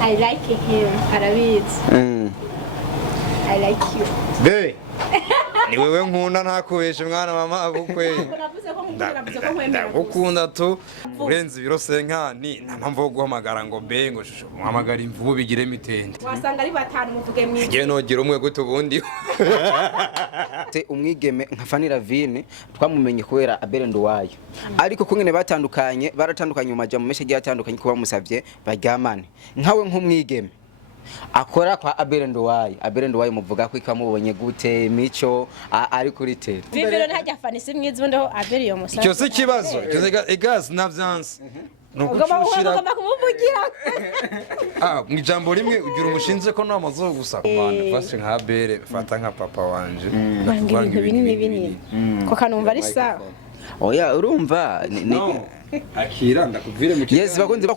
I like him. Arabizi. I like you. Be. Ni wewe nkunda ntakubeshe mwana mama abukwe. Ndagukunda tu. Urenze ibiro senkani nta mpamvu yo guhamagara ngo be ngo muhamagara imvubu bigire mitende. Wasanga ari batanu muvuge mwiza. Ngiye nogira umwe gute ubundi. Umwigeme nka Fanny Lavine twamumenye kubera Abel Nduwayo. Ariko kungene baratandukanye mu majambo menshi giye atandukanye kuba musavye baryamane. Nkawe nk'umwigeme akora kwa Abel Nduwayo muvuga ko ikamubonye gute mico ari kuri tele. Vivero ntajya Fanny simwiza undi Abel yo musavye. Cyo se kibazo, egas navyanse. Ugomba kumuvugira. Mwijambo rimwe ugira umushinze ko namazo gusa kumana fashe nka Abel fata nka papa wanje. Ibintu binini. Ko kanumva ari sawa. Oya urumva akira ndakuvire mu Yes bakunze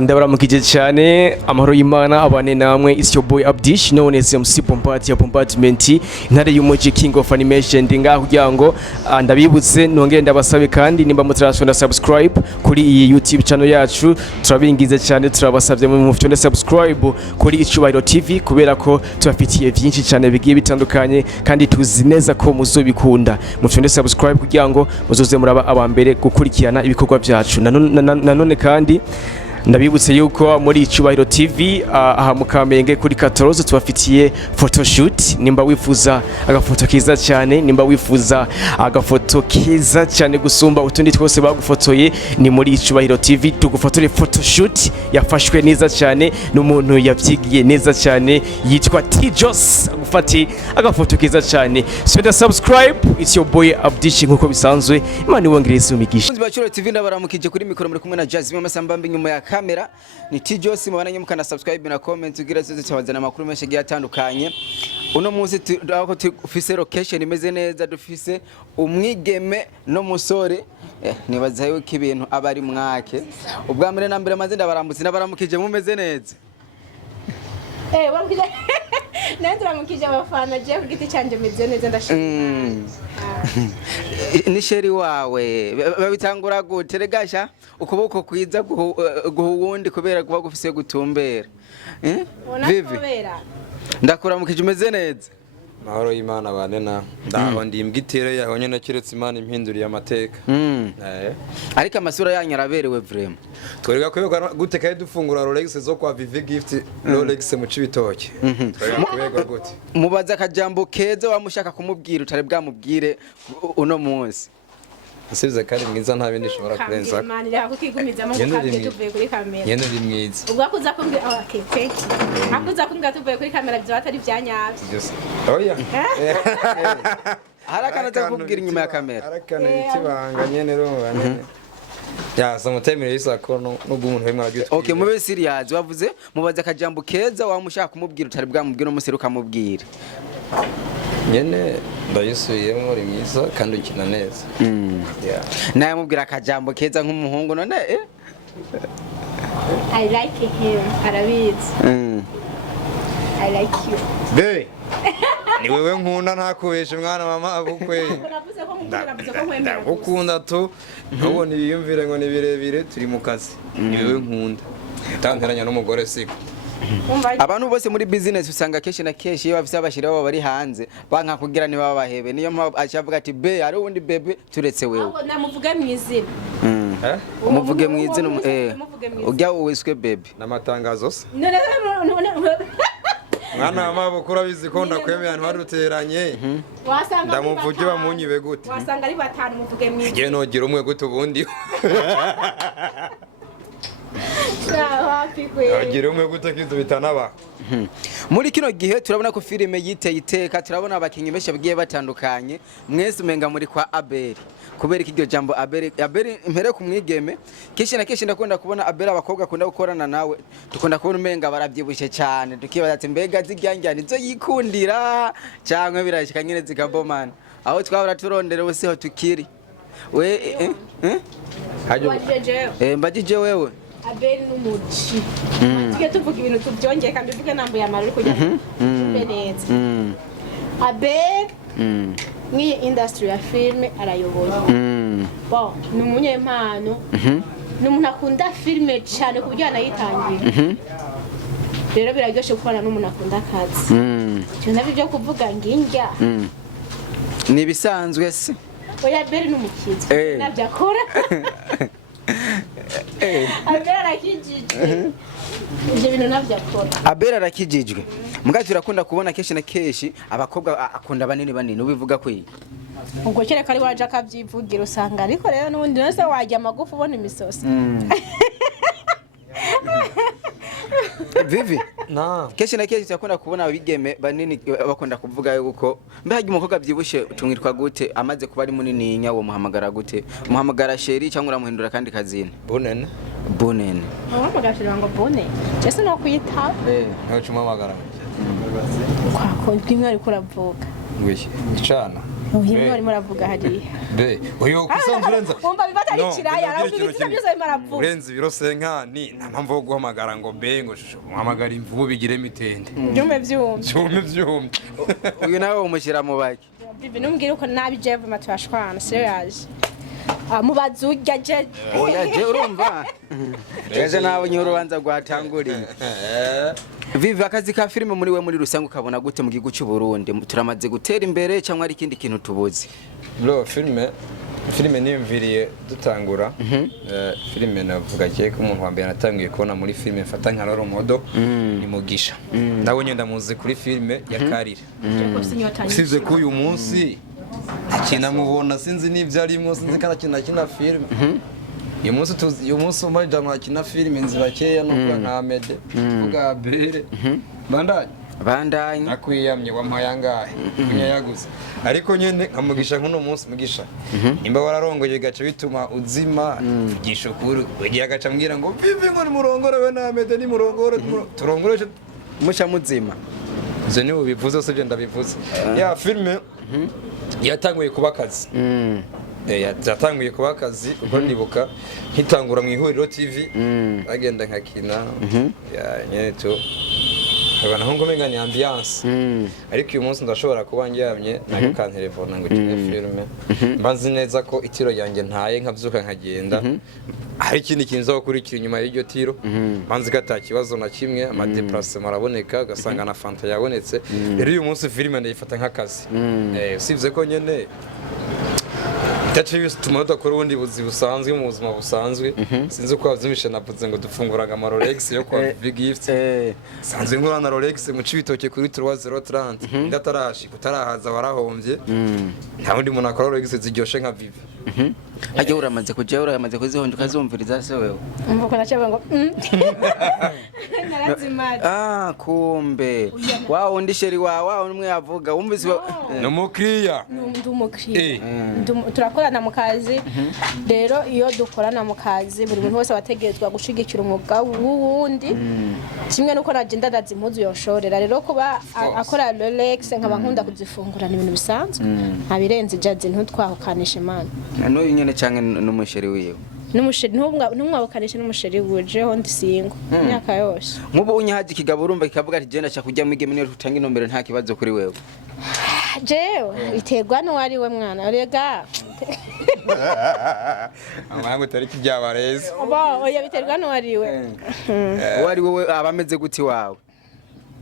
ndabaramukije cyane amahoro y'Imana abane namwe it's your boy Abdish known as MC Bombati ya Bombardment intare y'umuji king of animation ngaho kugira ngo ndabibutse nongere ndabasabe kandi nimba mutarashona subscribe kuri iyi YouTube channel yacu turabingize cyane turabasavye mu mufite subscribe kuri Icyubahiro TV kubera ko tubafitiye byinshi cyane bigiye bitandukanye kandi tuzi neza ko muzobikunda mufite subscribe kugira ngo muzoze muraba abambere gukurikirana ibikorwa byacu nanone kandi ndabibutse yuko muri Icyubahiro TV aha mukamenge kuri 14 tubafitiye photoshoot nimba wifuza agafoto kiza cyane nimba wifuza agafoto kiza cyane gusumba utundi twose bagufotoye ni muri Icyubahiro TV tugufotore photoshoot yafashwe neza cyane n'umuntu yavyigiye neza cyane yitwa Tijos agufati agafoto kiza cyane so subscribe it's your boy Abdish nkuko bisanzwe Imana iwongereze umigisha Bacuro TV ndabaramukije kuri mikoro muri kumwe na Jazz Masambambe nyuma ya kamera ni Tijos mubana nyamukana subscribe na comment ugira zose cyabazana amakuru menshi giye atandukanye uno munsi aho ufise location imeze neza dufise umwigeme no musore nibaza yuko ibintu abari mwake ubwa mbere na mbere maze ndabaramukije mumeze neza wamukije Nanturamukije abafana je ku giti cyanje meze neza ndashimira. Ni sheri wawe babitangura gute regasha ukuboko kwiza guhuwundi kubera kuba gufise gutumbera. Vivi. Ndakuramukije umeze neza. Mahoro y'Imana banena ndaho ndimbwitire yaho nyene kiretse Imana impinduriye amateka. Ariko amasura yanyu araberewe vraiment. Twereka ko guteka dufungura Rolex zo kwa Vivi Gift Rolex mu cibitoke. Twereka kubegwa gute. Mubaza akajambo keza wamushaka kumubwira utare bwamubwire uno munsi. Asize kandi mwiza nta bindi shobora kurenza. Imana ira kukigumiza mu kabye tuvuye kuri kamera. Yene uri mwiza. Ubwo akuza kumbwira okay thank you. Akuza kumbwira tuvuye kuri kamera byo atari byanyavye. Oya. Harakana takubwira inyuma ya kamera. Harakana itibanga nyene rumva nyene. Ya samutemire yisako no gumuntu hemwe aragyutse. Okay mube serious wavuze mubaza akajambo keza wamushaka kumubwira utari bwamubwira umuseruka mubwira. Nyene ndayisubiyemo uri mwiza kandi ukina neza. Naye mubwira akajambo keza nk'umuhungu none I like him. Arabizi. I like you. Be. Ni wewe nkunda ntakubeshe mwana mama abukwe. Ndagukunda tu. Ubone ibiyumvire ngo ni birebire turi mu kazi. Ni wewe nkunda. Tanteranya n'umugore siko. Abantu bose muri business usanga keshi na keshi iyo bafite abashiraho bari hanze banka kugira ni babahebe niyo mpamvu achavuga ati be ari undi bebe turetse wewe ahubwo namuvuga mwizina umuvuge mwizina ujya uwiswe bebe namatangazo se mwana amabukura biziko ndakwemeye abantu baruteranye ndamuvuge bamunyibe gute wasanga ari batanu muvuge mwizina ngiye nogira umwe gute ubundi Agira umwe gutakizo bitanaba. Muri kino gihe turabona ko filime yiteye iteka turabona abakinyi benshi bagiye batandukanye mwese umenga muri kwa Abel kubera ikiryo jambo Abel impere ku mwigeme keshi na keshi ndakunda kubona Abel abakobwa akunda gukorana nawe tukunda kubona umenga barabyibushe cyane tukibaza ati mbega zigyangyana izo yikundira cyangwa birashika nyine zigabomana aho twabura turondera bose ho tukiri we mbajije wewe Abel n'umuci tujye tuvuga ibintu tubyongeye kandi tuvuge nambo ya maruri kujya neza Abel nk'iyi industry ya filime arayoboye bon ni umunyempano ni umuntu akunda filime cyane ku buryo yanayitangira rero biraryoshe gukorana n'umuntu akunda akazi icyo nabyo byo kuvuga ngindya ni ibisanzwe se oya Abel ni umukizi nabyo akora Abel arakijijwe ibyo bintu nabyo akora Abel arakijijwe mugaje turakunda kubona kenshi na kenshi abakobwa akunda banini ubivuga kwi ubwo kereka ari waje akabyivugira usanga ariko rero n'ubundi nose wajya amagufu ubona imisosi Vivi na kenshi na kenshi turakunda kubona abigeme banini bakunda kuvuga yuko mbega umukobwa byibushe tumwitwa gute amaze kuba ari munini nyawo muhamagara gute muhamagara sheri cyangwa uramuhindura kandi kazina bonene muhamagara ngo bone cyese no kwita ntawe cumamagara kwako ndimwe ari kuravuga ngwiki icana uyu ari muravuga hariya be uyo kusanzwe urenza umva bibata ari kiraya aravuga ibiti byose bimaravuga urenze ibiro senkani nta mpamvu yo guhamagara ngo be ngo muhamagara imvubu bigire mitende byume byumye uyu nawe umushyira mu baki bibi numbwira uko nabi Jeff matwashwana serious mubaza urya je oya je urumva jeje nawe nyurubanza rwatanguriye Vivi akazi ka filime muri we muri rusange ukabona gute mu gihugu cy'u Burundi turamaze gutera imbere cyangwa ari ikindi kintu tubuzi bro filime niyumviriye dutangura filime navuga ko umuntu wa mbere natangiye kubona muri filime mfata nka role model ni Mugisha ndabonye ndamuzi kuri filime ya Karire usibye ko uyu munsi akinamubona sinzi n'ibyo arimo sinzi kana kina filime uyu munsi umajana akina filime nzi bakeya no kwa nkamede vuga Abel bandanye nakwiyamye wampayangahe kunyayaguze ariko nyene nkamugisha nkuno munsi Mugisha imba wararongoye gace bituma uzima vugisha kuri ugiye agaca mbwira ngo Vivi ngo ni murongore we na Amede ni murongore turongoreje musha muzima je ni ubivuze se je ndabivuze ya filime yatanguye kuba akazi yatanguye kuba akazi ubwo ndibuka nkitangura mu ihuriro TV bagenda nkakina ya nyeto abana hongo menga ni ambiance ariko uyu munsi ndashobora kuba njyamye nako kan telefone ngo kine filme mbanzi neza ko itiro yanjye ntaye nkabyuka nkagenda hari ikindi kinzo gukurikira inyuma y'iryo tiro mbanzi gata kibazo na kimwe ama déplacement araboneka gasanga na fanta yabonetse rero uyu munsi filme ndayifata nk'akazi usibye ko nyene Tachi tumato kuri ubundi buzi busanzwe mu buzima busanzwe sinzi uko avyumishe navuze ngo dufunguraga ama Rolex yo kwa Big Gift sanzwe nkora na Rolex mu cibitoke kuri 3030 ndatarashi kutarahaza warahombye nta wundi muntu akora Rolex ziryoshe nka Vivi ajya uramaze kujya uramaze kuzihonja ukazumviriza se wewe umvuko nacabe ngo narazimari kumbe wao undi sheri wao umwe yavuga wumvise no mukriya turakorana mu kazi rero iyo dukorana mu kazi buri muntu wese wategetswe gushigikira umwuga w'uwundi kimwe nuko nagenda ndazi impuzu yoshorera rero kuba akora Rolex nkaba nkunda kuzifungura ni ibintu bisanzwe ntabirenze jazi ntutwahukanisha imana n'uyu nyene canke n'umusheri wiwe n'umusheri ntumwabukanisha n'umusheri wujeho ndisingo imyaka yose nk'ubu unyahaje ikigabo urumva kikavuga ati genda cha kujya mwige minero tutanga inombero nta kibazo kuri wewe jewe biterwa n'uwari we mwana rega amango tariki byabareza oya biterwa n'uwari we wari wowe abameze guti wawe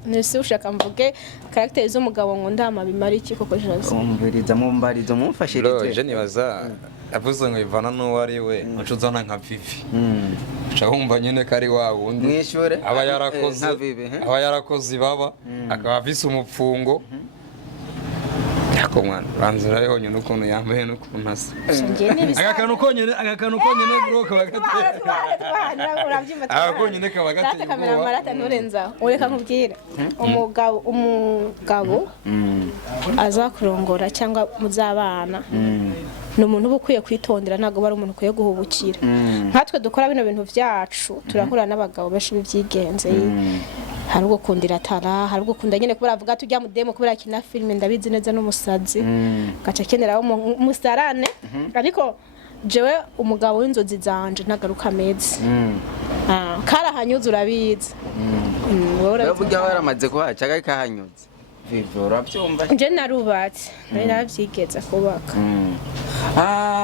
nese ushaka mvuge character z'umugabo ngo ndama bimara iki koko jenoside umviriza mumbarizo mumfashirite je nibaza avuze ngo ivana n'uwari we ucuzana nka Vivi cyahumva nyene kari wa wundi mwishure aba yarakoze baba akaba afise umupfungo mwana ranzira yo nyine ukuntu yambaye n'ukuntu asa agakanu konyene bro kabagatera akonyene kabagatera kamera marata nurenza ureka nkubwira umugabo azakurongora cyangwa muzabana ni umuntu ukwiye kwitondera ntago bari umuntu ukwiye guhubukira nkatwe dukora bino bintu byacu turahura n'abagabo benshi bivyigenze hari ubwo kundira tara hari ubwo kunda nyene kubera avuga tujya mu demo kubera kina filme ndabizi neza n'umusazi gaca kenera umusarane ariko jewe umugabo w'inzozi zanje ntagaruka mezi karahanyuze urabizi wowe burya waramaze kuhaca kahanyuze Vivyo urabyumva nje narubatse naravyigeza kubaka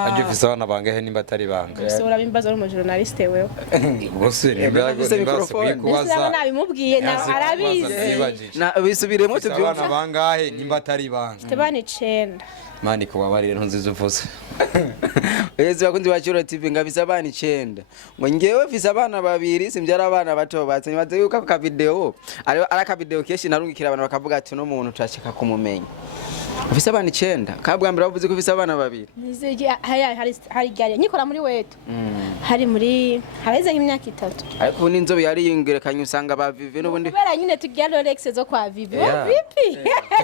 ajye ufise abana bangahe nimba atari banga ese urabimbaza uri umujournaliste wewe bose nimbago kubaza nabimubwiye arabizi bisubiremo tubyumva abana bangahe nimba atari banga tebani 9 mani ko babarire ntunzize uvuze Ezi bakunzi ba Chiro TV ngabisa abana 9 ngo ngewe mfise abana babiri simbyara abana bato batse nibaze yuko aka video ari aka video keshi narungikira abantu bakavuga ati no muntu turashaka kumumenya ufise abana 9 kabwa mbere bavuze ko ufise abana babiri nizige hari gari nyikora muri wetu hari muri habeze nk'imyaka 3 ariko ubu n'inzobe yari yingerekanye usanga ba Vivi n'ubundi kubera nyine tugira Rolex zo kwa Vivi vipi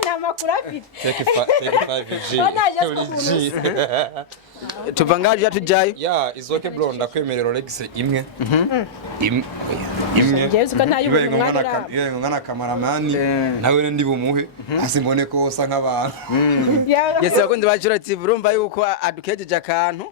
na makuru afite take 5G tuva ngaje atujayo ya izoke bro ndakwemerera Rolex imwe imwe Yesu ko ntayo umuntu mwagira yewe ngana cameraman nawe ndi bumuhe asimbone ko osa nk'abantu yese bakunzi ba Chiro TV urumva yuko adukejeje akantu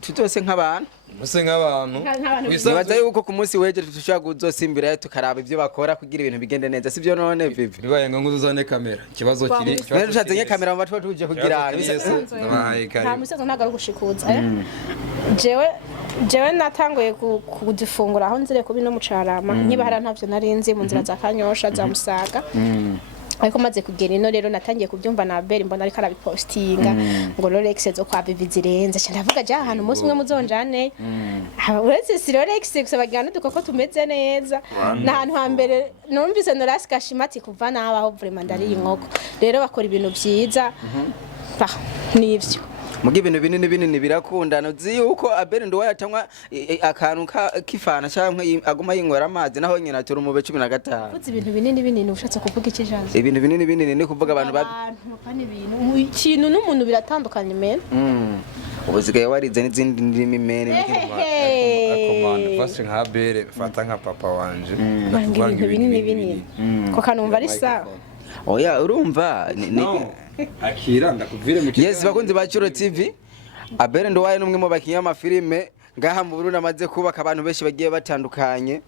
tutose nk'abantu muse nk'abantu nibaza yuko ku munsi weje tushobora kuzosimbira tukaraba ibyo bakora kugira ibintu bigende neza sivyo none Vivi bibaye ngo uzane kamera kibazo kiri rero tuzazenye kamera mu batwa tuje kugira nta musaza ntago gushikuza jewe natanguye kudifungura aho nzire kubi no mucarama nkibahara ntavyo narinzi mu nzira za Kanyosha za Musaga ariko maze kugera ino rero natangiye kubyumva na Abel mbona ariko arabipostinga ngo Rolex zo kwa Vivi zirenze cyane ndavuga ja ahantu umunsi umwe muzonjane uretse si Rolex gusa bagana dukoko tumeze neza n'ahantu hambere numvise Norasi Kashimati kuva nabaho vraiment ndari inkoko rero bakora ibintu byiza nivyo mugi ibintu binini birakundana uzi yuko Abel Nduwayo atanywa akantu kifana cyangwa aguma yinywera amazi naho nyina turi mu 15 uzi ibintu binini ushatse kuvuga ikijazo ibintu binini ni kuvuga abantu kandi ibintu ikintu n'umuntu biratandukanye men ubuzigaye warize n'izindi ndimi men akomanda fashe nka Abel fata nka papa wanje ibintu binini ko kanumva ari sawa oya urumva akira ndakuvire mu Yes bakunzi ba Chiro TV Abel Nduwayo numwe mu bakinya amafilime ngaha mu Burundi amaze kubaka abantu benshi bagiye batandukanye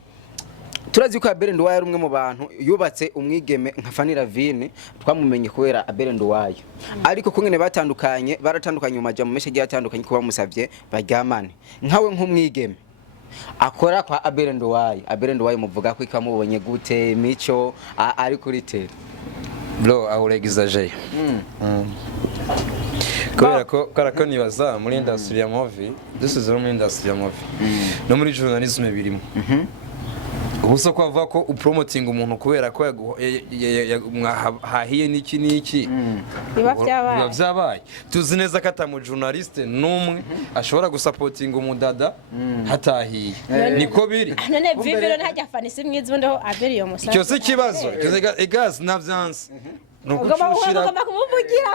turazi ko Abel Nduwayo ari umwe mu bantu yubatse umwigeme nka Fanny Lavine twamumenye kubera Abel Nduwayo ariko kungene baratandukanye mu majambo menshi agiye atandukanye kuba musavye baryamane nkawe nk'umwigeme akora kwa Abel Nduwayo muvuga ko ikamubonye gute mico ari kuri tele bro ahora exagere kubera ko nibaza muri industry ya movie dusuze muri industry ya movie no muri journalism birimo ubuso ko avuga ko upromoting umuntu kubera ko hahiye niki biba byabaye tuzi neza ko atamu journaliste numwe ashobora gusupporting umudada hatahiye niko biri none Viviro ntajya Fanny simwiza undi aho Abel yo musaza cyo se kibazo egas navyanse ugomba kumuvugira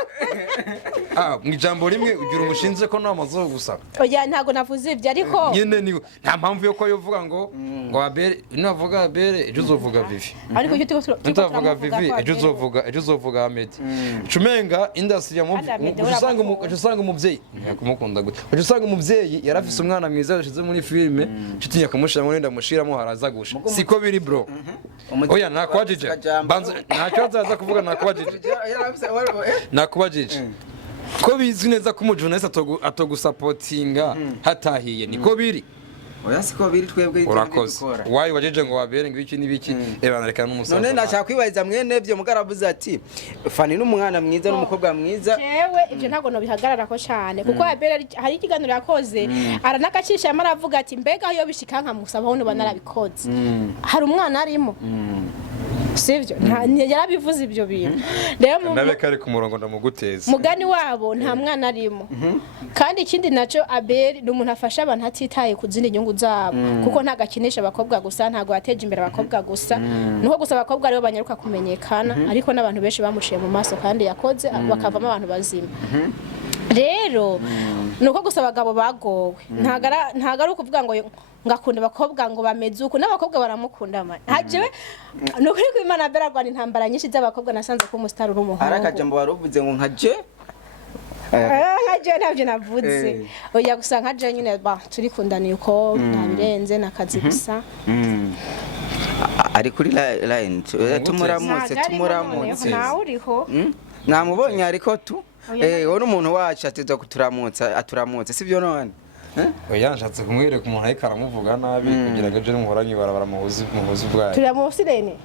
mwijambo rimwe ugira umushinze ko namazo gusa oya ntago navuze ibyo ariko nyene ni nta mpamvu yo ko yovuga ngo Abel inavuga Abel ejo uzovuga Vivi ariko cyo tutavuga Vivi ejo uzovuga Ahmed cumenga industry ya movie usanga umuvyeyi yakumukunda gute usanga umuvyeyi yarafise umwana mwiza yashize muri filme citinya kumushira ngo ndamushiramo haraza gusha siko biri bro oya nakwajije banza ntacyo azaza kuvuga nakubajije ko bizwi neza ko umujournalist atogusupportinga hatahiye niko biri oya siko biri twebwe urakoze wayi wajeje ngo Abel ngibiki nibiki ebanareka n'umusaza none nashaka kwibariza mwene byo mugarabuze ati Fanny n'umwana mwiza n'umukobwa mwiza jewe ivyo ntago no bihagarara ko cyane kuko Abel hari ikiganiro yakoze aranakacisha yamaravuga ati mbega iyo bishika nkamusaba aho banarabikoze hari umwana arimo sivyo yarabivuze ibyo bintu rero nabe kare ku murongo ndamuguteza mugani wabo nta mwana arimo kandi ikindi naco Abel n'umuntu afasha abantu hatitaye ku zindi nyungu zabo kuko ntagakinisha abakobwa gusa ntago yateje imbere abakobwa gusa nuko gusa abakobwa aribo banyaruka kumenyekana ariko n'abantu benshi bamuciye mu maso kandi yakoze bakavamo abantu bazima rero nuko gusa abagabo bagowe ntagara ukuvuga ngo ngakunda abakobwa ngo bameze uko n'abakobwa baramukunda man hajewe nuko uri kwimana beragwa intambara nyinshi z'abakobwa nasanze ko umustar uri umuhungu arakajambo waruvuze ngo nkaje nkaje ntabyo navuze oya gusa nkaje nyine ba turi kundaniye uko nabirenze nakazi gusa ari kuri line tumuramutse nawe uriho namubonye ariko tu wowe n'umuntu wacu ateza aturamutse sivyo none oya nshatse kumwereka umuntu ariko aramuvuga nabi kugira ngo ejo nimuhoranye barabara muhuzi bwayo turamusirene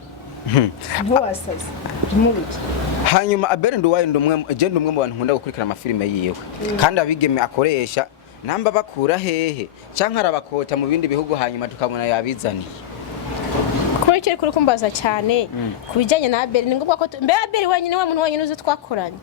ntiwasaze rimuriki hanyuma Abel Nduwayo ndumwe mu bantu nkunda gukurikira amafilime yiwe kandi abigeme akoresha namba bakura hehe canke arabakota mu bindi bihugu hanyuma tukabona yabizaniye kuri kiri kuri kumbaza cyane kubijanye na Abel ni ngombwa ko mbe Abel wenyine wa muntu wenyine uzi twakoranye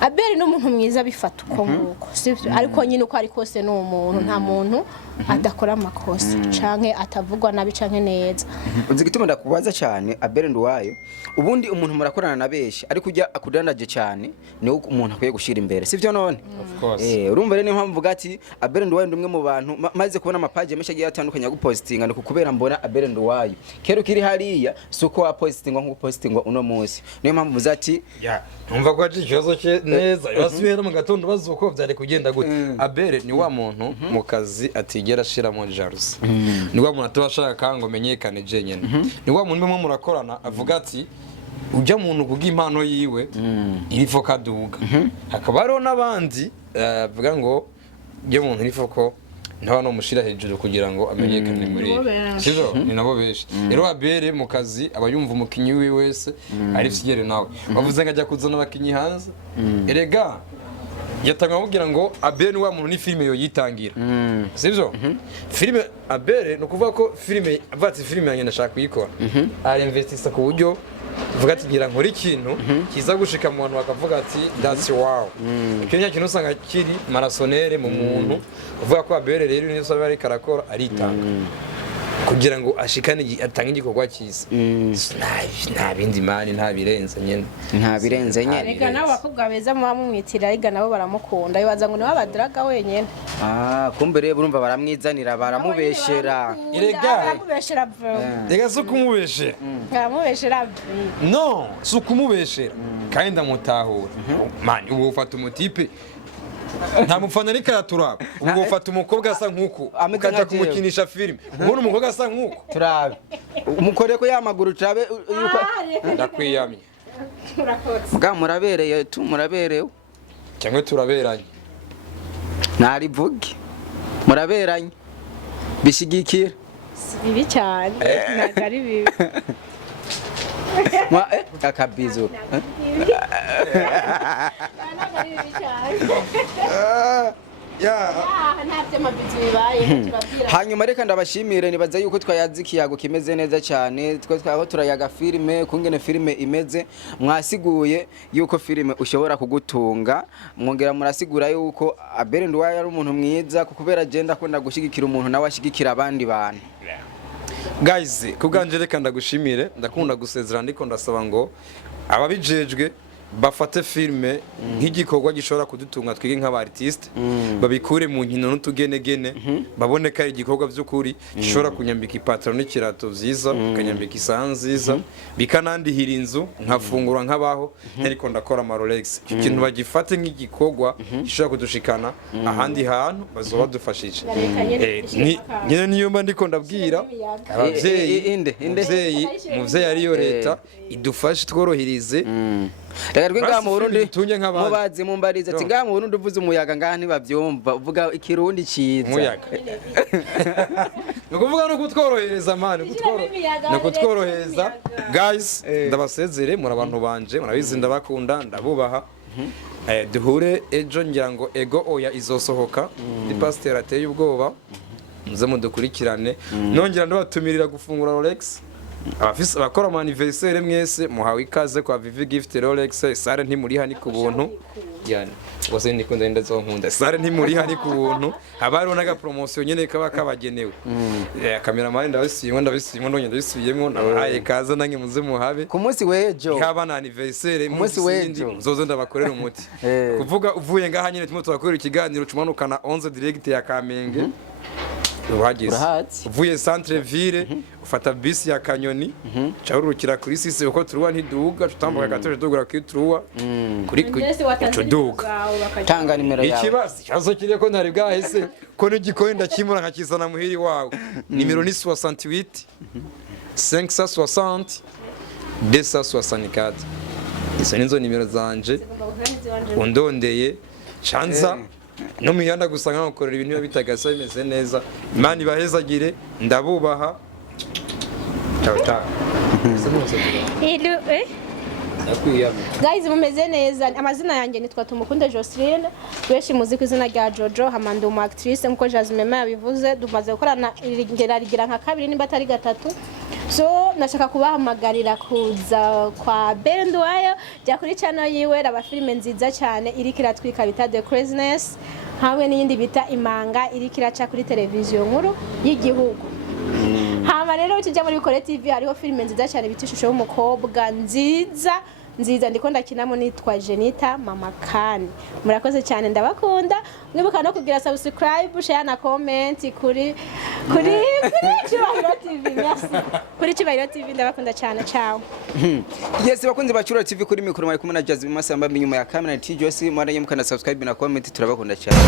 Abel ni umuntu mwiza bifata uko nguko sivyo ariko nyine uko ari kose ni umuntu nta muntu adakora amakosa canke atavugwa nabi canke neza uzi gituma ndakubaza cyane Abel Nduwayo ubundi umuntu murakorana na beshi ariko ujya akudandaje cyane ni umuntu akwiye gushira imbere sivyo none of course urumva rero ni mpamvu mvuga ati Abel Nduwayo ndumwe mu bantu maze kubona amapage menshi agiye atandukanye gupostinga no kubera mbona Abel Nduwayo kero kiri hariya suko wa postinga nko postinga uno munsi niyo mpamvu mvuze ati numva ko aje ikibazo cye neza basubiye mu gatondo bazuko byari kugenda gute Abel ni wa muntu mu kazi atigera ashira mu jarusi ni wa muntu atashaka kango menyekane je nyene ni wa muntu mwe murakorana avuga ati ujya muntu kuga impano yiwe irifo kaduga hakaba hariho n'abandi avuga ngo je muntu irifo ko ntawa no mushira hejuru kugira ngo amenyekane muri sizo ni nabo beshi rero Abel mu kazi abayumva umukinyi wiwe wese ari sigere nawe bavuze ngo ajya kuzana abakinyi hanze erega yatanga kugira ngo Abel wa muntu ni filime yo yitangira sivyo filime Abel no kuvuga ko filime avati filime yanjye ndashaka kuyikora ari investisa ku buryo vuga ati ngira nkora ikintu kiza gushika mu bantu bakavuga ati that's wow ikindi kintu usanga kiri marasonere mu muntu uvuga ko Abel rero niyo sabe ari karakora aritanga kugira ngo ashikane atanga igikorwa cyiza nta bindi mani nta birenze nyene rega nabo bakobwa beza mu bamwitira rega nabo baramukunda bibaza ngo niba badraga wenyene kumbe rero urumva baramwizanira baramubeshera baramubeshera rega sukumubeshera baramubeshera no sukumubeshera kandi ndamutahura mani ubu ufata umutipe nta mufana ari karaturaba ubwo ufata umukobwa asa nkuko ukaja kumukinisha filime ubona umukobwa asa nkuko turabe umukore ko yamaguru turabe yuko ndakwiyamye bwa murabereye muraberewe cyangwa turaberanye ntari vuge muraberanye bishigikira bibi cyane ntabwo ari bibi akabizo hanyuma reka ndabashimire nibaza yuko twayazi ikiyago kimeze neza cyane twaho turayaga filime kungene filime imeze mwasiguye yuko filime ushobora kugutunga mwongera murasigura yuko Abel Nduwayo ari umuntu mwiza kubera agenda akunda gushigikira umuntu nawe ashigikira abandi bantu guys kubganje reka ndagushimire ndakunda gusezera ndiko ndasaba ngo ababijejwe bafate filme nk'igikorwa gishobora kudutunga twige nk'abartiste babikure mu nkino n'utugenegene babone ko ari igikorwa by'ukuri gishobora kunyambika ipataro n'ikirato vyiza kanyambika isanziza bikanandihira inzu nkafungura nk'abaho ariko ndakora ama Rolex ikintu bagifate nk'igikorwa gishobora kudushikana ahandi hantu bazoba dufashije nyine niyo mba ndiko ndabwira abavyeyi muvyeyi ariyo leta idufashe tworohirize reka rwinga mu Burundi mubazi mumbarize ati ngaha mu Burundi uvuze umuyaga ngaha ntibavyumva uvuga ikirundi ciza umuyaga nukuvuga no kutworohereza mani kutworohereza guys ndabasezere muri abantu banje murabizi ndabakunda ndabubaha duhure ejo ngira ngo ego oya izosohoka di pasteur ateye ubwoba muze mudukurikirane nongera ndabatumirira gufungura Rolex abafise abakora mu anniversaire mwese muhawe ikaze kwa Vivi Gift Rolex sare ntimuri hani ku buntu yani bose ndiko ndenda zo nkunda sare ntimuri hani ku buntu abari naga promotion nyene kaba kabagenewe cameraman ndabisiyemo ndonye ndabisiyemo nabahaye ikaze nange muze muhabe ku munsi wejo haba na anniversaire munsi wejo nzoze ndabakorera umuti kuvuga uvuye ngaha nyene timo twakorera ikiganiro cumanukana 11 direct ya Kamenge uvuye centre ville ufata bisi ya Kanyoni cyarurukira kuri sisi uko turuwa ntiduga tutambuka gatoje dugura kuri turuwa kuri tuduga tanga nimero yawe ikibazo kiri ko ntari bwahise ko n'igikoye ndakimura nkakizana muhiri wawe nimero ni 68 560 264. Izo nizo nimero zanje undondeye canza no muyanda gusanga gukorera ibintu bitagasa bimeze neza. Imana ibahezagire, ndabubaha. Ciao ciao. Guys, mumeze neza. Amazina yanjye nitwa Tumukunde Joseline, benshi muzi ku izina rya Jojo, hamanda umu actrice nkuko Jasmine yabivuze. Dumaze gukorana rigira nka kabiri nimba atari gatatu. So nashaka kubahamagarira kuza kwa Abel Nduwayo, jya kuri channel yiwe raba filime nziza cyane iri kiratwika bita The Craziness, hamwe n'iyindi bita Imanga iri kiraca kuri televiziyo nkuru y'igihugu. Hama rero tujya muri Bikore TV hariho filime nziza cyane bita Ishusho y'umukobwa nziza ndiko ndakinamo nitwa Jenita Mama Kandi. Murakoze cyane, ndabakunda. Mwibuka no kugira subscribe, share na comment kuri Cyubahiro TV. Merci. Kuri Cyubahiro TV ndabakunda cyane. Ciao. Yes, bakunze bacura TV kuri mikoro mari kumwe na Jasmine Masamba inyuma ya camera TJS, mwaranye mukana subscribe na comment, turabakunda cyane.